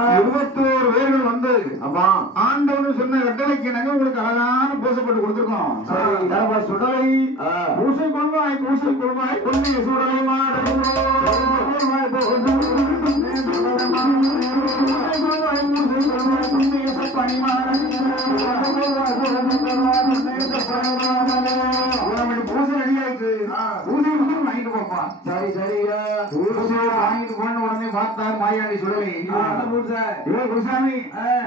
21 பேர்கள் வந்து ஆண்டவன் சொன்ன கட்டளைக்கு நாங்க உங்களுக்கு அழகான பூசப்பட்டு கொடுத்துருக்கோம். சுடலை பூசை கொள்வாய் பூசை கொள்வாய் பொன்னிய சுடலை பூசை ரெடியாயிருக்கு. பூசை வாங்கிட்டு போப்பா. சரி சரியா பூசை வாங்கிட்டு போன உடனே பார்த்தா மாயாண்டி சுடலை குருசாமி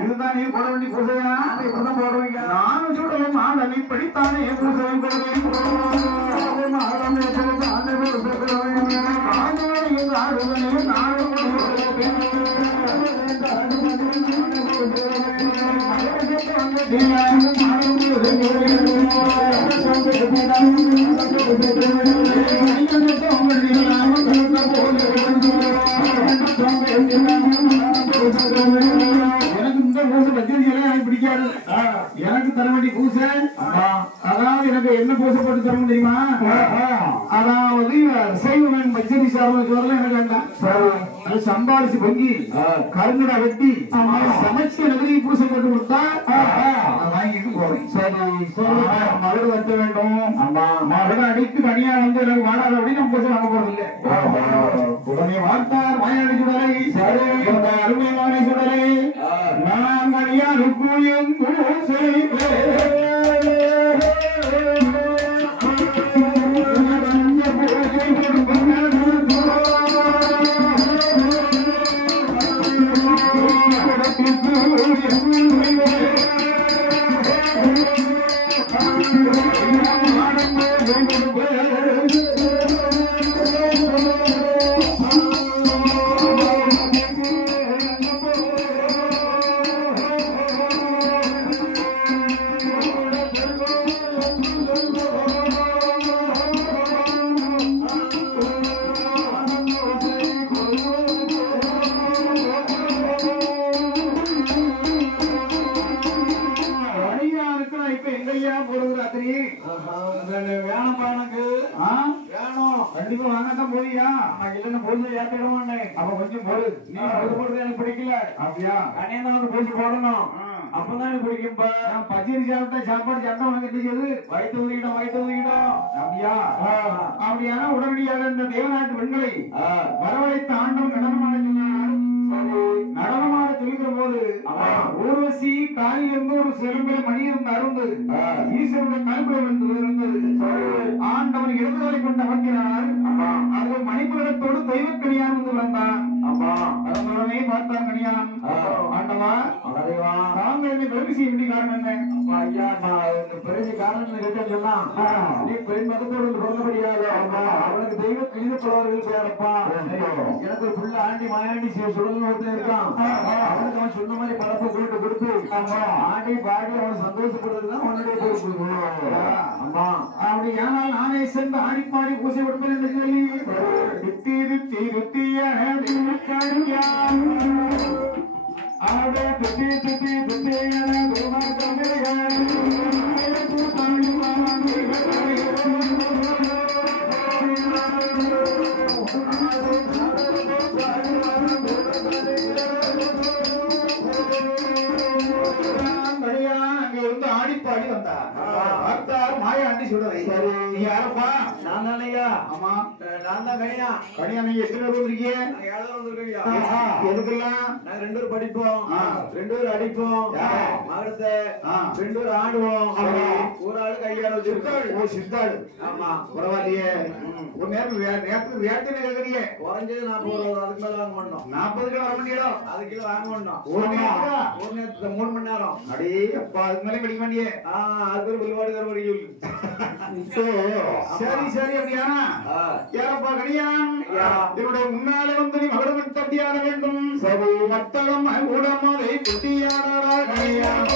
இதுதான் நீ போட வேண்டிய பூசையா? இப்பதான் போடுவீங்க. நானும் சுடலை மாடலை படித்தானே பூசை எனக்கு இந்த பூசை பச்சரிசியெல்லாம் பிடிக்காது. எனக்கு தர வேண்டிய பூசை அதாவது எனக்கு என்ன பூசை போட்டு தரணும் தெரியுமா? அதாவது சைவன் பச்சரிசி சாப்பிட எனக்கு வேண்டாம். சம்பாரிச்சு பொங்கி கருங்கடா வெட்டி சமைச்சு எனக்கு பூசை போட்டு கொடுத்தா வாங்கிட்டு போறேன். சரி மகள் வெட்ட வேண்டும். மகளை அடித்து தனியா வந்து எனக்கு வாடாத அப்படின்னு நம்ம பூசை வாங்க போறது இல்லை. உடனே வார்த்தார் மாயாடி சுடலை அருமையான சுடலை நான் மணியாருக்கும் பூசை கண்டிப்பா வாங்கத்தான் போறியா? இல்லன்னு பூஜை ஏற்றிட மாட்டேன். அப்ப கொஞ்சம் போடு. நீ பூஜை போடுறது எனக்கு பிடிக்கல. அப்படியா? அண்ணே தான் பூஜை போடணும். அப்பதான் எனக்கு பிடிக்கும். பச்சரி சாப்பிட்டா சாப்பாடு சாப்பிட்டா உனக்கு தெரியாது. வயிற்று ஊதிக்கிட்டோம் வயிற்று ஊதிக்கிட்டோம். அப்படியா? அப்படியான உடனடியாக இந்த தேவநாட்டு பெண்களை வரவழைத்த ஆண்டவன் நடனமான சொன்னார். நடனமாக சொல்லுகிற போது ஊர்வசி காலில் இருந்து ஒரு செரும்பில மணி இருந்து அருந்து ஈஸ்வருடைய கல்புரம் இருந்தது. ஆண்டவன் இடதுகளை கொண்டு அமர்த்தினார். அதில் மணிப்புரத்தோடு தெய்வக்கணியான் வந்து வந்தான். அதனுடனே பார்த்தான் கணியான். ஆண்டவா நாங்கள் என்னை பெருமிசி எப்படி காரணம் என்ன? ஐயா பெருசி காரணம் கேட்டேன்னு சொன்னா நீ பெண் மதத்தோடு பிறந்தபடியாக அவனுக்கு தெய்வ கணித புலவர்கள் பேரப்பா. எனக்கு ஒரு புள்ள ஆண்டி மாயாண்டி சுடல் ஒருத்தன் இருக்கான். அவனுக்கு அவன் சொன்ன மாதிரி பழப்ப கூட்டு கொடுத்து ஆண்டி பாடி அவனை சந்தோஷப்படுறதுதான் அவனுடைய பொறுப்பு. அப்படி ஏனால் நானே சென்று ஆடிப்பாடி பூசை கொடுப்பேன் என்று சொல்லி ருத்தி ருத்தி ருத்திய துத்தி துத்தி துத்தியான ஆடிப்பாடி வந்தார். மாயாண்டி சுடலை. நீ யாரப்பா? நான் தானையா. ஆமா நான் தான் கனியா. கனியா நீங்க எத்தனை பேர் வந்திருக்கீங்க? 7 பேர் வந்திருக்கீங்க. எதுக்கெல்லாம்? நாங்க 2 பேர் படிப்போம், 2 பேர் அடிப்போம், மகரத்தை 2 பேர் ஆடுவோம். ஒரு ஆளு கையால வச்சிருக்காள். ஓ சித்தாள். ஆமா பரவாயில்லையே. ஒரு நேரத்துக்கு வேட்டை கேக்குறீங்க. குறைஞ்சது 40 அதுக்கு மேல வாங்க மாட்டோம். 40 கிலோ வர முடியும். அது கிலோ வாங்க மாட்டோம். ஒரு நேரத்துக்கு 3 மணி நேரம். அடே அப்பா அதுக்கு மேலே படிக்க மாட்டியே. அது ஒரு விளையாடு தர வரைக்கும். சரி சரி அப்படியானா யாரப்பா கணியான்? என்னுடைய முன்னாலே வந்து நீ மகளவன் தட்டியாட வேண்டும். சரி மத்தளம் உடமதை குட்டியாடா கணியான்.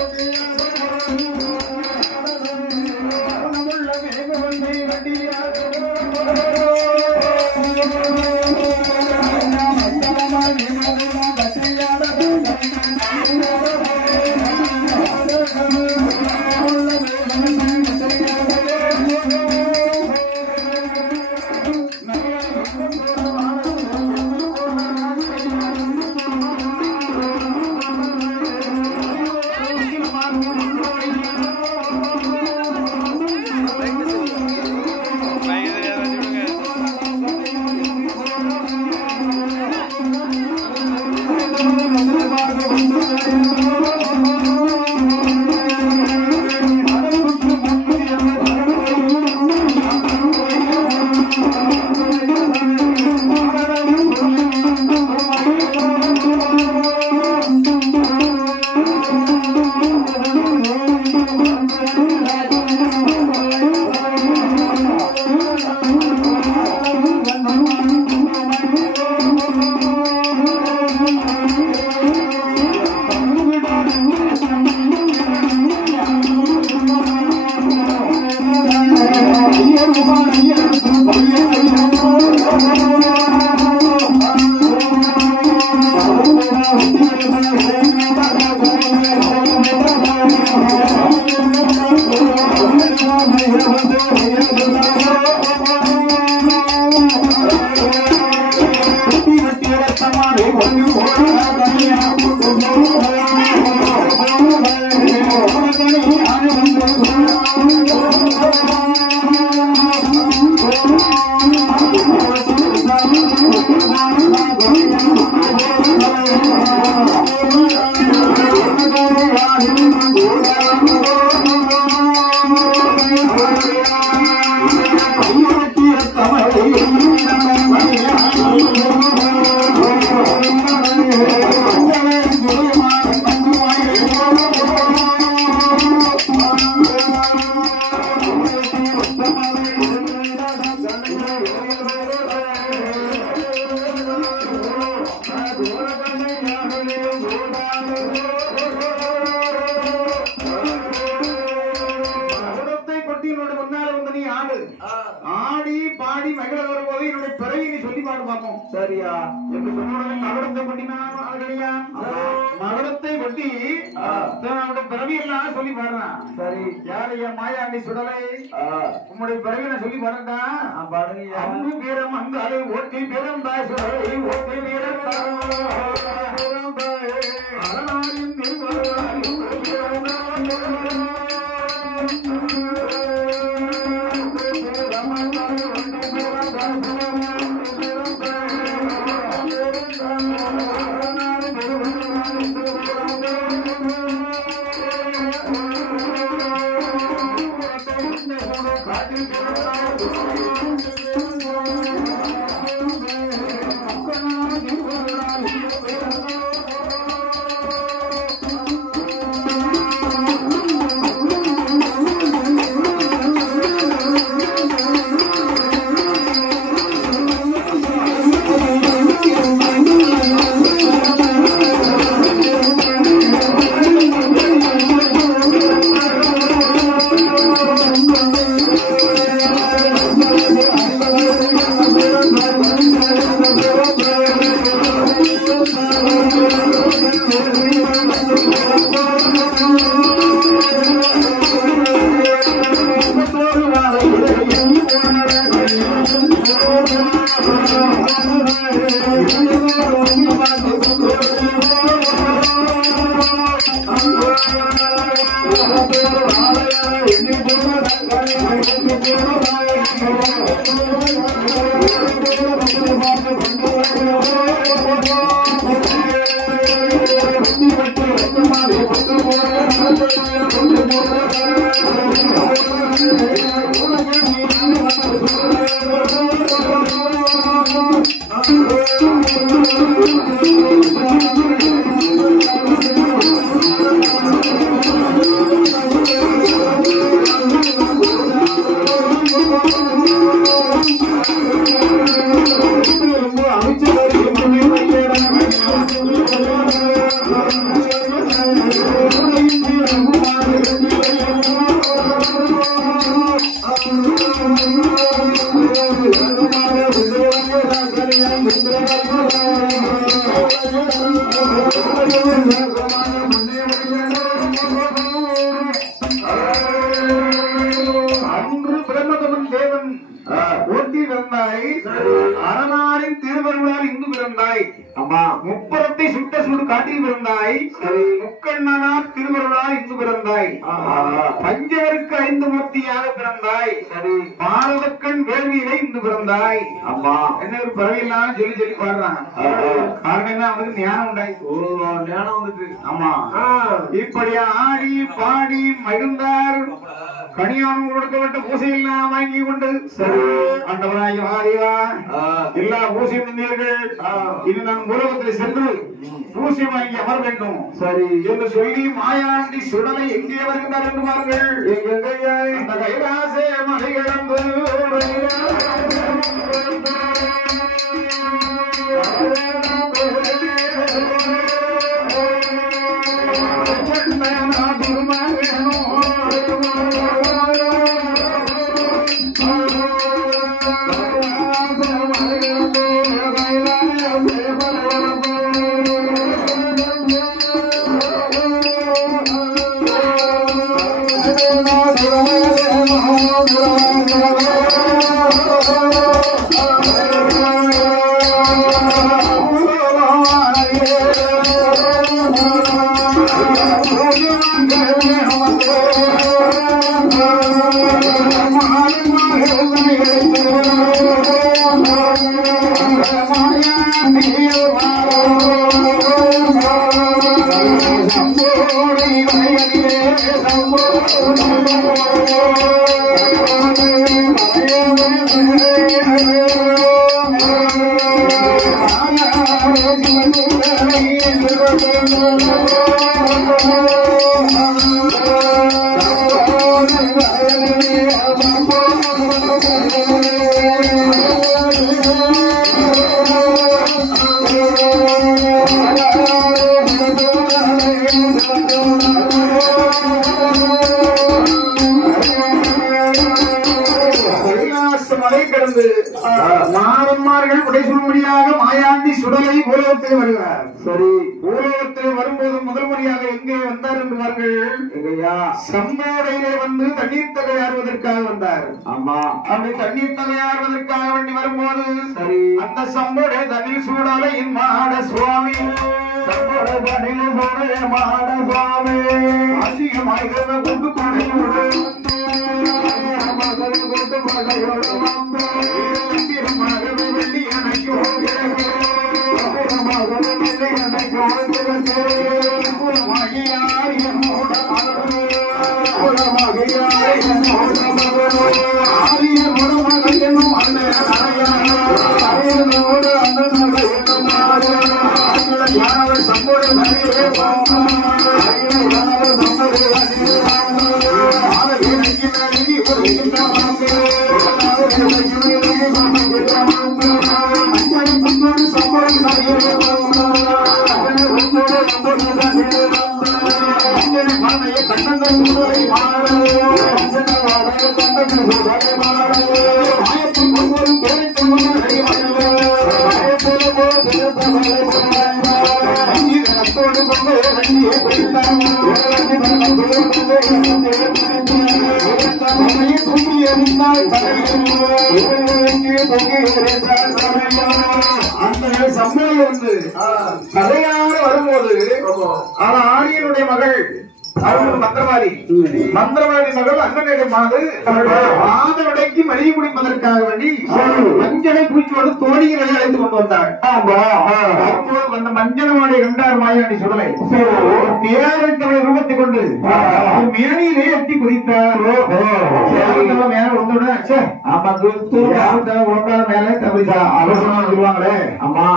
சரியா என்று சொன்ன மகளத்தை கொட்டி பிறவி எல்லாம் சொல்லி பாடுறான். சரி யாரையா மாயாண்டி சுடலை உங்களுடைய பிறவி நான் சொல்லி பாடுறா பாடுங்க. அன்பு பேரம் அங்காலே ஓட்டி பேரம் தாய் சுடலை ஓட்டி பேரம் அரணாரின் திருவருளால் இங்கு பிறந்தாய். முப்பரத்தை சுட்ட சுடு காட்டில் பிறந்தாய். முக்கண்ணனார் திருவருளால் இங்கு பிறந்தாய். பஞ்சவருக்கு 5 மூர்த்தியாக பிறந்தாய். பாரதக்கண் வேள்வியிலே இங்கு பிறந்தாய். என்ன ஒரு பறவையெல்லாம் சொல்லி சொல்லி பாடுறான். காரணம் என்ன? அவனுக்கு ஞானம் உண்டாய். ஞானம் வந்துட்டு. ஆமா, இப்படியா ஆடி பாடி மகிழ்ந்தார். கனியானம் கொடுக்கப்பட்ட பூசையெல்லாம் வாங்கி கொண்டு ஆண்டவராய் வாரிவா எல்லா பூசையும் நின்றீர்கள். இது நான் உலகத்தில் சென்று பூசை வாங்கி அமர வேண்டும். சரி என்று சொல்லி மாயாண்டி சுடலை எங்கே வருகின்றார் என்று பாருங்கள். அந்த கைலாசே மலை கிளம்பு மாறன்மார்கள் உடை சொல்லும்படியாக மாயாண்டி சுடலை பூலோகத்தில் வருகிறார். சரி, பூலோகத்தில் வரும்போது முதல் முறையாக எங்கே வந்தார் என்பார்கள்? சம்போடையிலே வந்து தண்ணீர் தகையாறுவதற்காக வந்தார். ஆமா, அப்படி தண்ணீர் தகையாறுவதற்காக வேண்டி வரும்போது சரி, அந்த சம்போடை தண்ணீர் சூடாலையின் மாட சுவாமி மாட சுவாமி அதிகமாக கொண்டு கதையாக வரும்போது அவன் ஆரியனுடைய மகள் மந்திரவாதி மகள் அண்ணனிடம் மாதவிடைக்கு மளிகை குடிப்பதற்காக வேண்டி மஞ்சளை பூச்சியோடு தோழிகளை அழைத்துக் கொண்டு வந்தார். அந்த மஞ்சளவாடை கண்டார் மாயாண்டி சுடலை தேரத்தவளை ரூபத்தை கொண்டு மேனியிலே எட்டி குதித்தார். மேல மேலே தவிர அவசரம் சொல்லுவாங்களே, ஆமா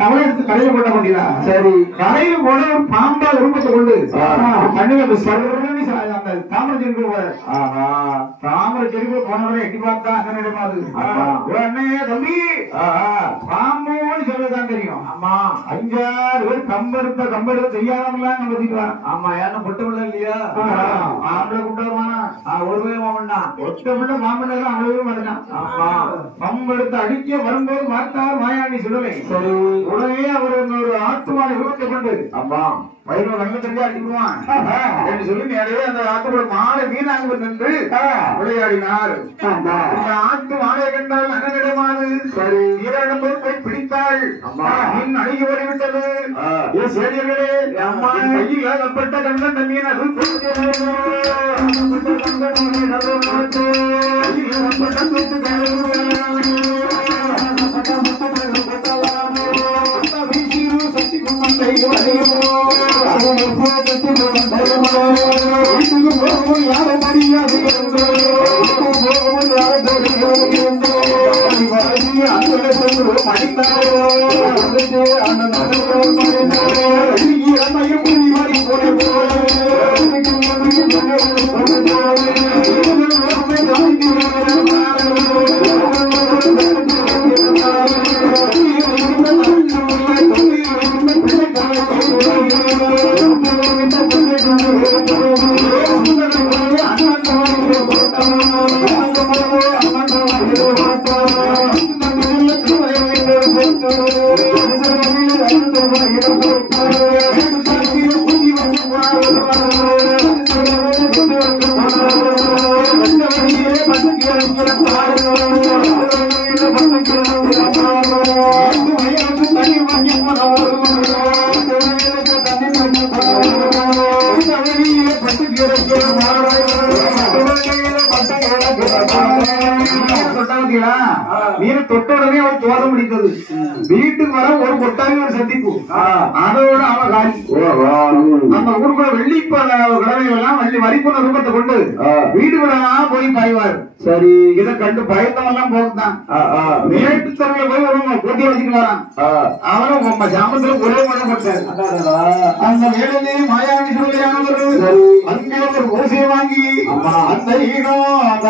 தவளை எடுத்து கரையை போட்ட கொண்டீங்களா? சரி, கரையில் போன ஒரு பாம்பா ரூபத்தை கொண்டு தாமரை செருப்பு போனவரை எட்டி பார்த்தா அண்ணனே தம்பி பாம்போன்னு சொல்லதான் தெரியும். ஆமா, 5-6 பேர் கம்பெடுத்த தெரியாதவங்களாம் நம்ம வச்சுக்கலாம். ஆமா, ஏன்னா பொட்ட பிள்ளை இல்லையா? ஆம்பளை குட்டமான ஒரு பேர் மாமன்னா ஒட்ட பிள்ளை மாமன்னா அவ்வளவு வந்துட்டான். ஆமா, கம்பெடுத்து அடிக்க வரும்போது பார்த்தார் மாயாண்டி சுடலை. சரி, உடனே அவர் ஒரு ஆத்துமான விருப்பத்தை கொண்டு ஆமா பயிரோட நல்ல தெரிஞ்சா அடிக்குவான் என்று சொல்லி நேரவே அந்த ஆத்தோட மாலை வீணாங்க நின்று விளையாடினார். இந்த ஆட்டு மாலை கண்டால் அண்ணனிடமானது சரி வீரனிடம் போய் பிடித்தாள். மீன் அணுகி ஓடிவிட்டது. சேரியர்களே, அம்மா கையில் அகப்பட்ட கண்டன் மீன் அது நீர் தொட்ட உடனே அவன் தோசை முடித்தது. வீட்டுக்கு வர ஒரு கொட்டாவி ஒரு சத்திப்பு அதோட அவன் காலி. அந்த ஊருக்குள்ள வெள்ளி கடமையெல்லாம் வரிப்புண ரூபத்தை கொண்டு வீடுகளெல்லாம் போய் பாய்வார். சரி, இதை கண்டு பயத்தவெல்லாம் போகுதான் மேட்டு தரல போய் வருவாங்க, போட்டி வச்சுட்டு வரான். அவரும் நம்ம சாமத்துல ஒரே பண்ணப்பட்டார். அந்த வேலையிலே மாயாண்டி சொல்லியானவர் அங்கே ஒரு ஓசையை வாங்கி அந்த ஈடம் அந்த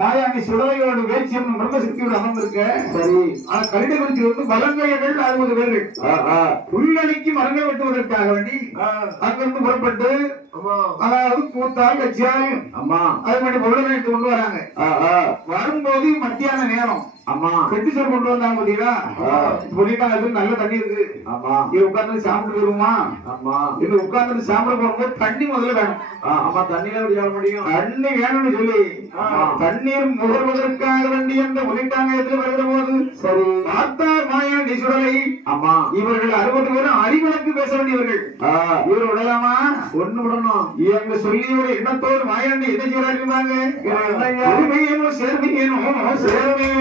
மாயாண்டி சுடலையோடு வேட்சியம் பிரம்மசக்தியோடு அமர்ந்திருக்க. சரி, ஆனா கலிட குறிச்சி வந்து பலங்கையர்கள் 60 பேர்கள் புல்லணிக்கு மரங்கள் வெட்டுவதற்காக வேண்டி அங்கிருந்து புறப்பட்டு அதாவது கூத்தால் கட்சியால் அது மாதிரி பொருளை கொண்டு வராங்க. வரும்போது மத்தியான நேரம் பெட்டிசர் கொண்டு வந்தாங்க. பாத்தீங்களா, சொல்லிட்டாங்க நல்ல தண்ணி இருக்கு, இது உட்கார்ந்து சாப்பிட்டு வருமா, இது உட்கார்ந்து சாப்பிட போகும்போது தண்ணி முதல்ல வேணும். தண்ணியில விட முடியும், தண்ணி வேணும்னு சொல்லி தண்ணீர் முகர்வதற்காக வேண்டி அந்த உலிட்டாங்கயத்தில் வருகிற போது சரி பார்த்தா மாயாண்டி சுடலை இவர்கள் 60 பேரும் அறிவனுக்கு பேச வேண்டியவர்கள். இவர் விடலாமா, ஒண்ணு விடணும் என்று சொல்லி ஒரு எண்ணத்தோடு மாயாண்டி என்ன செய்யறாங்க, சேர்மையேனோ சேர்மே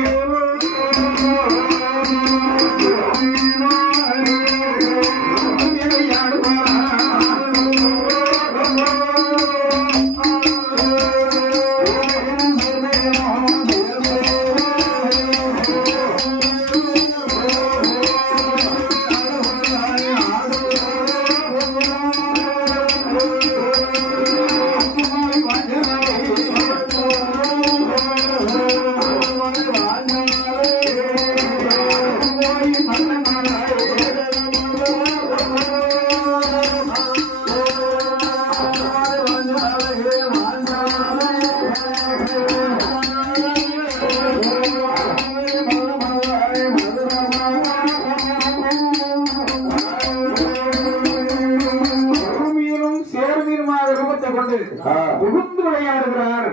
புகுந்து விளையாடுகிறார்.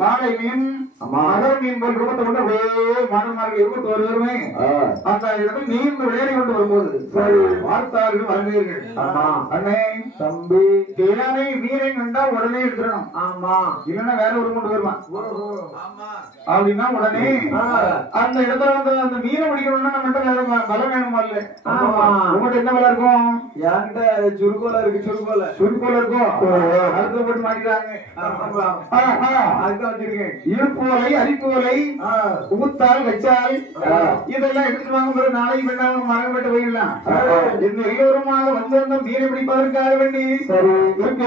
நாளை மீன் மகர் மீன் போல் ரூபத்தை கொண்டு அப்படியே மாணவர்கள் 21 பேருமே அந்த இடத்தில் நீர்ந்து விளையாடி கொண்டு வரும்போது சரி பார்த்தார்கள் வரவேர்கள். அண்ணே தம்பி தேனை நீரை கண்டா உடனே எடுத்துடணும். ஆமா, இல்லன்னா வேற ஒரு கொண்டு வருவான் அப்படின்னா உடனே அந்த இடத்துல வந்து அந்த மீனை பிடிக்கணும்னா நம்ம பலம் வேணுமா இல்ல? உங்கள்கிட்ட என்ன பலம் இருக்கும்? என்கிட்ட சுருக்கோல இருக்கு, சுருக்கோல இருக்கும். அடுத்த போட்டு மாட்டிக்கிறாங்க. அதுதான் வச்சிருக்கேன். இருப்புவலை அரிப்புவலை உகுத்தால் வச்சால் இதெல்லாம் எடுத்துட்டு வாங்க. பிறகு நாளைக்கு வேண்டாம் மரங்கப்பட்டு போயிடலாம். இந்த எல்லோருமாக வந்து வந்த மீனை பிடிப்பதற்காக வேண்டி கொண்டு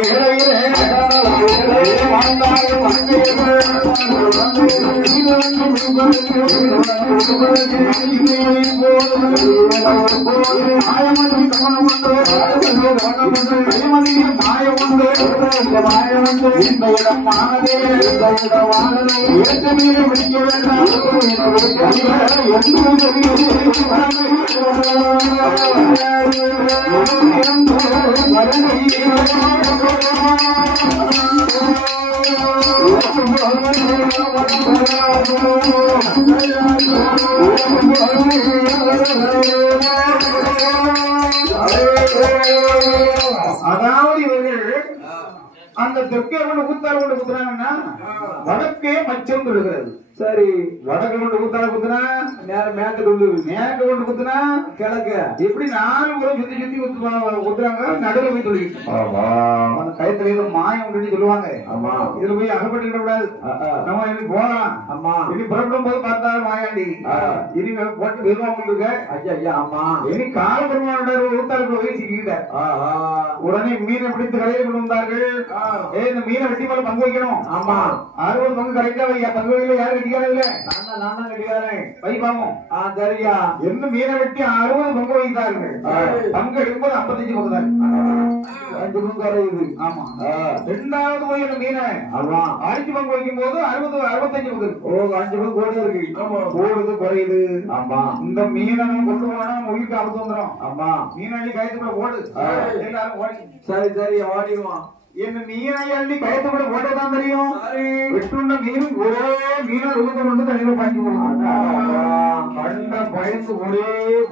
வேளையிலே அதாவது இவர்கள் அந்த தெற்கே கொண்டு ஊத்தால கொண்டு குத்துறாங்கன்னா வடக்கே மச்சம் விழுகிறது. சரி, வடக்கு கொண்டு ஊத்தால குத்துனா நேரம் மேட்டு கொண்டு மேட்டு கொண்டு குத்துனா கிழக்க இப்படி 4 முறை சுத்தி சுத்தி குத்துறாங்க. நடுவில் போய் தொழில் கயத்துல ஏதோ மாயம் உண்டு சொல்லுவாங்க. ஆமா, இதுல போய் அகப்பட்டு கூடாது. நம்ம இனி போகலாம். ஆமா, இனி புறப்படும் போது பார்த்தா மாயாண்டி இனி போட்டு வெறும் இருக்க. ஐயா, ஆமா, இனி காலபெருமானோட ஊத்தாலுக்கு போய் சிக்கிட்ட உடனே மீனை பிடித்து கரையை கொண்டு வந்தார்கள். இந்த மீனை வெட்டி மேல பங்கு வைக்கணும். ஆமா, 60 பங்கு கரெக்டா வையா. பங்கு வைக்கல யாரு கட்டிக்காரன் இல்ல, நான் தான் கட்டிக்காரன். வை பாவம். சரியா, என்ன மீனை வெட்டி 60 பங்கு வைத்தார்கள். பங்கு எடுக்கும்போது 55 பங்கு தான். 5 பங்கு கரையுது. ஆமா, 2வது போய் மீனை அடிச்சு பங்கு வைக்கும் போது 65 பங்கு. ஓ, 5 பங்கு கூட இருக்கு. போடுது குறையுது. ஆமா, இந்த மீனை நம்ம கொண்டு போனா நம்ம உயிருக்கு ஆபத்து வந்துடும். ஆமா, மீனாளி கயத்துக்குள்ள ஓடு. எல்லாரும் ஓடி. சரி சரி, ஓடிடுவான். என்ன மீனை அள்ளி கயத்துக்குள்ள ஓடதான் தெரியும். விட்டுண்ட மீனும் ஒரே மீனை ரூபத்தை கொண்டு தண்ணியில பாய்ச்சி போடுவான். கண்ட பயந்து ஒரே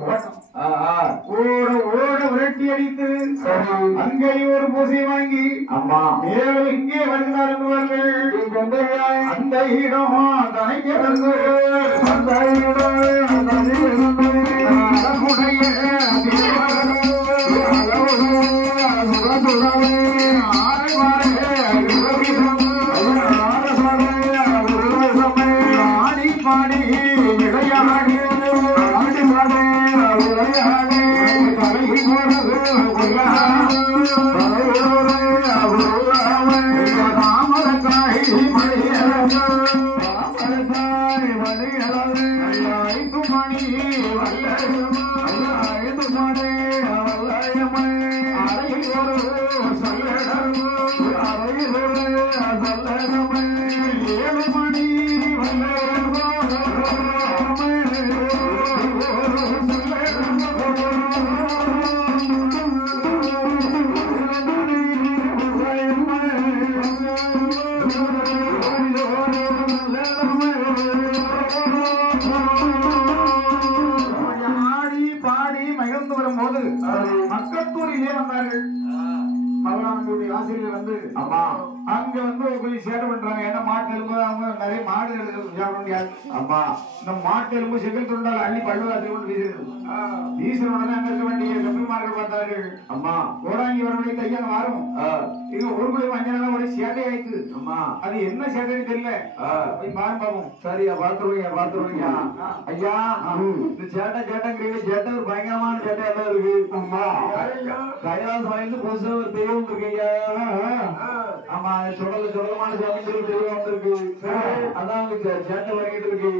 ஓட்டம். ஓட ஓட விரட்டி அடித்து அங்கேயும் ஒரு பூசை வாங்கி அம்மா மேலும் இங்கே வருகிறார் என்பவர்கள். அந்த இடம் தனைக்க அந்த மக்கத்தூரிலே வந்தார்கள். மகளானுடைய ஆசிரியர் வந்து அங்க வந்து கொஞ்சம் சேட்டை பண்றாங்க. ஏன்னா மாட்டு எலும்பு அவங்க நிறைய மாடு சாப்பிட முடியாது. ஆமா, இந்த மாட்டு எலும்பு செங்கல் துண்டால் அள்ளி பள்ளுவாத்தி கொண்டு வீசுறது. வீசுற உடனே அங்க இருக்க வேண்டிய கப்பிமார்கள் பார்த்தார்கள். அம்மா, ஓடாங்கி வரக்கூடிய கையால மாறும். இது ஊருக்குள்ளே 5 நாளா ஒரு சேட்டை ஆயிடுச்சு. அம்மா, அது என்ன சேட்டைன்னு தெரியல. போய் மாறு பாப்போம். சரியா, பாத்துருவீங்க. ஐயா, இந்த சேட்டைங்கிறீங்க. சேட்டை ஒரு பயங்கரமான சேட்டை எல்லாம் இருக்கு. ஆமா, கைலாச மலையில புதுசா ஒரு தெய்வம் இருக்கு ஐயா. ஆமா, சுடலமான சாமி தெய்வம் இருக்கு. அதான் சேட்டை வரைக்கிட்டு இருக்கு.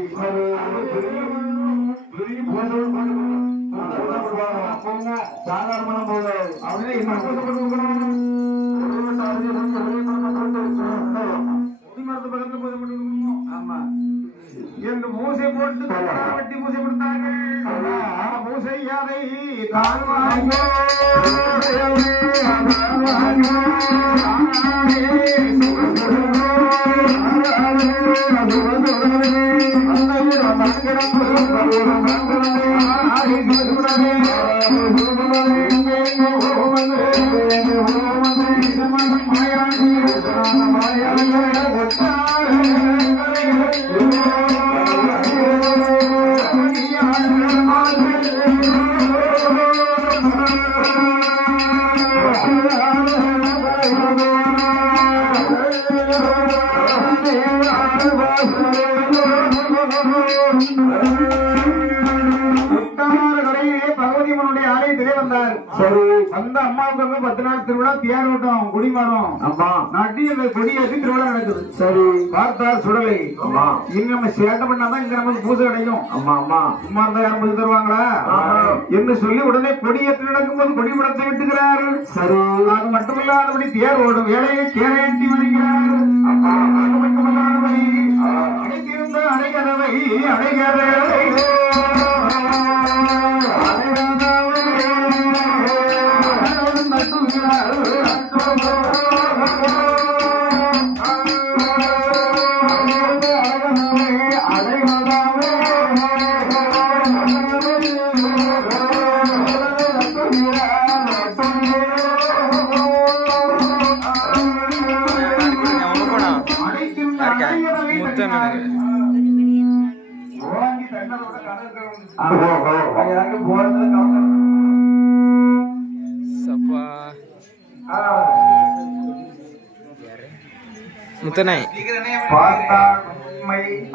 சாதாரணமான போது அவனே என்று மூசை போட்டு வட்டி மூசை கொடுத்தார்கள். மூசை அதை பகவதியம்மனுடைய ஆலயத்திலே வந்தார்கள். வந்தார்கள். சரி, அந்த அம்மாவுக்கு 10 நாள் திருவிழா, தேரோட்டம், குடிமரம். ஆமா, நாட்டி அந்த கொடியேற்றி திருவிழா நடக்குது. சரி, பார்த்தார் சுடலை. ஆமா, இங்க நம்ம சேட்டை பண்ணாதான் இங்க நமக்கு பூஜை கிடைக்கும். ஆமா ஆமா, சும்மா இருந்தா யாரும் பூஜை தருவாங்களா என்று சொல்லி உடனே கொடியேற்றி நடக்கும்போது கொடிமரத்தை விட்டுகிறார். சரி, அது மட்டுமில்லாதபடி தேர் ஓடும் வேலையை தேரையேற்றி வருகிறார். அது மட்டுமல்லாதபடி அடைத்திருந்த அடைகதவை அடைகதவை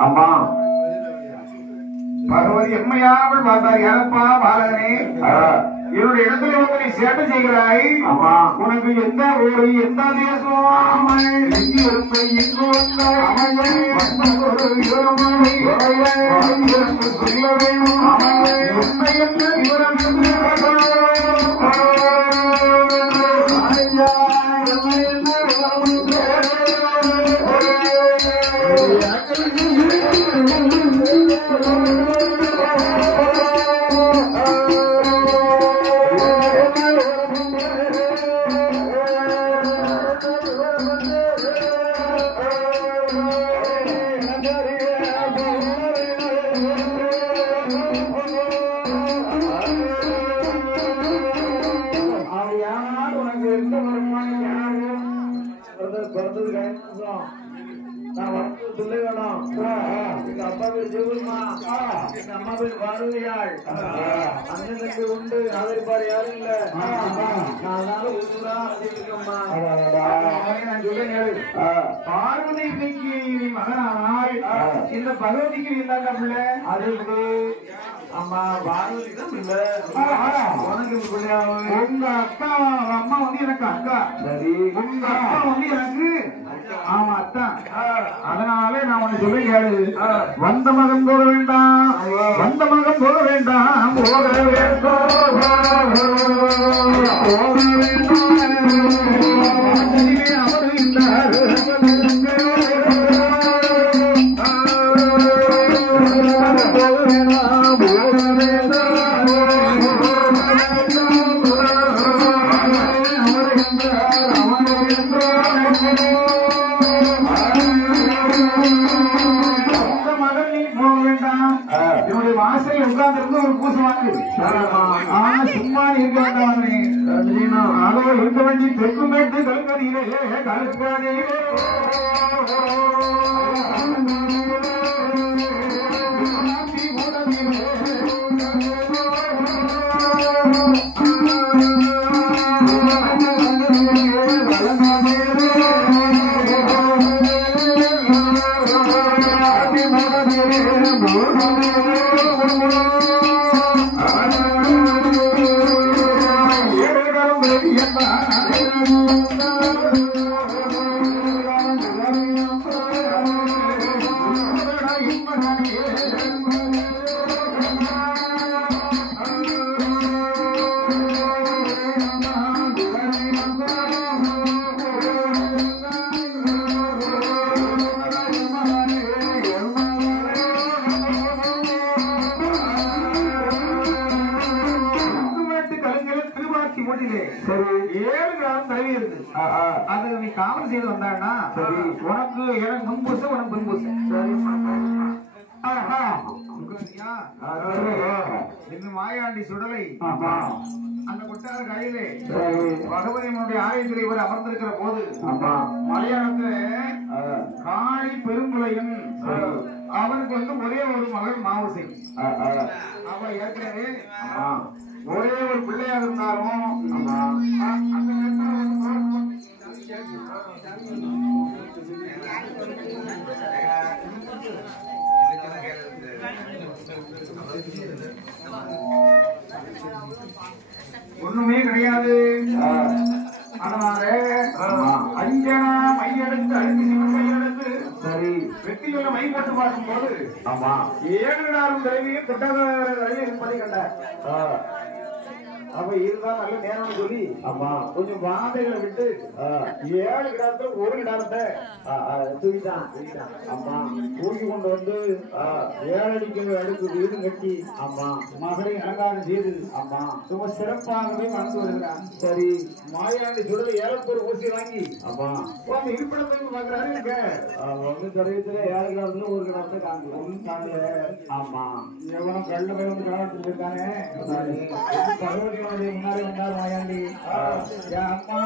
அம்மா பகவதி எம்மையாமல் பார்த்தார். யாரப்பா பாலகனே, என்னுடைய இடத்துல வந்து நீ சேட்டை செய்கிறாய். அம்மா, உனக்கு எந்த ஊரு எந்த தேசம் சொல்ல வேணும். உண்மை என்ன விவரம் அம்மா பேர் பாரதியாள். அண்ணனுக்கு உண்டு, ஆதரிப்பார் யாரும் இல்ல. பார்வதி இன்னைக்கு மகனானால் இந்த பகவதிக்கு இருந்தாங்க பிள்ளை. அது அம்மா பார்வதி தான் பிள்ளை. உனக்கு உங்க அக்கா அம்மா வந்து எனக்கு அக்கா. சரி, உங்க அக்கா வந்து எனக்கு ஆமா அத்தான். அதனால நான் உனக்கு சொல்லி கேளு. வந்த மகன் போக வேண்டாம், வந்த மகன் போக வேண்டாம், போக வாசல் உட்கார்ந்து ஒரு பூசை வாங்கு. சும்மா இருக்க அதோ இருக்க வேண்டி தெற்கும் மேட்டு கல்கரியிலே கல்கரியிலே அது நீ காவல் செய்து வந்தான்னா உனக்கு எனக்கு முன்பூச உனக்கு பின்பூச. இன்னும் மாயாண்டி சுடலை அந்த கொட்டார கையிலே பகவதியினுடைய ஆலயத்தில் இவர் அமர்ந்திருக்கிற போது மலையாளத்துல காளி பெருங்குலையும் அவனுக்கு வந்து ஒரே ஒரு மகள் மாவசை. அவ ஏற்கனவே ஒரே ஒரு பிள்ளையாக இருந்தாலும் ஒண்ணுமே அஞ்சனா மையெடுத்து அழுத்தி சிவன் மையெடுத்து சரி வெற்றியுள்ள மை போட்டு பார்க்கும் போது ஆமா 7 நாளும் தலைவியும் தொட்டதாக இருப்பதை கண்டார். அப்ப இதுதான் நல்ல நேரம் சொல்லி ஆமா கொஞ்சம் வாதைகளை விட்டு 7 கிடாரத்துல 1 கிடாரத்தை தூக்கிட்டான். ஆமா தூக்கி கொண்டு வந்து 7 அடிக்கிற அடுக்கு வீடு கட்டி ஆமா மகளை அலங்காரம் செய்து ஆமா ரொம்ப சிறப்பாகவே வளர்ந்து வருகிறான். சரி மாயாண்டி சொல்றது 7 ஊசி வாங்கி ஆமா இருப்பிடம் போய் பாக்குறாரு இருக்க ஒன்னு தரையத்துல 7 கிடாரத்துல 1 கிடாரத்தை காண்பு ஒன்னும் காணல. ஆமா எவ்வளவு கள்ள போய் வந்து கிடாரத்துல இருக்கானே முன்னாடி வந்தார் மாயாண்டி. அம்மா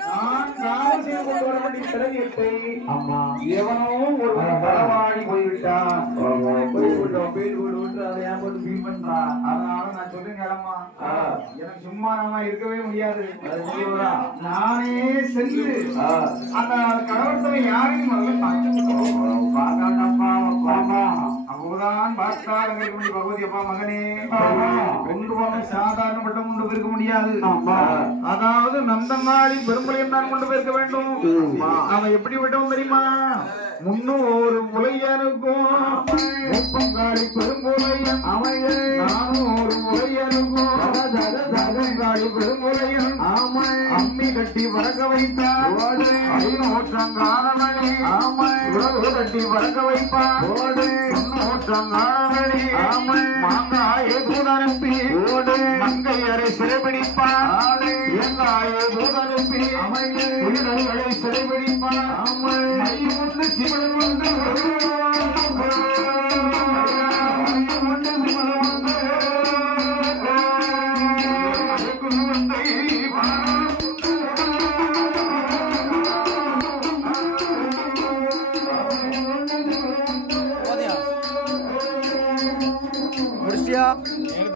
நான் காவல் செய்து கொண்டு வர வேண்டிய திறமையத்தை அம்மா எவனோ ஒரு பரவாடி போய்விட்டான். அதை ஏன் போட்டு ஃபீல் பண்றா? அதனால நான் சொல்லுங்கம்மா எனக்கு சும்மா நாம இருக்கவே முடியாது. நானே சென்று அந்த கடவுளை யாரையும் அப்போதான் பார்த்தால் பகவதி அப்பா மகனே கொண்டு போன சாதாரணப்பட்ட கொண்டு போயிருக்க முடியாது. அதாவது நந்தங்காடி பெரும்பளையம் தான் கொண்டு போயிருக்க வேண்டும். அவன் எப்படி விட்டவன் தெரியுமா? 300 முளையனுக்கும் முப்பங்காடி பெரும்புலையன் அமைய 400 முளையனுக்கும் தகங்காடி பெரும்புலையன் ஆமை அம்மி கட்டி வளர்க்க வைத்தார். 500 ஆமை உறவு கட்டி வளர்க்க வைப்பார். 300 ஆமை மாங்காயை தூதனுப்பி மங்கையரை சிறைபிடிப்பார். எங்காயை தூதனுப்பி அமைகளை சிறைபிடிப்பார். மை ஒன்று சிவன் ஒன்று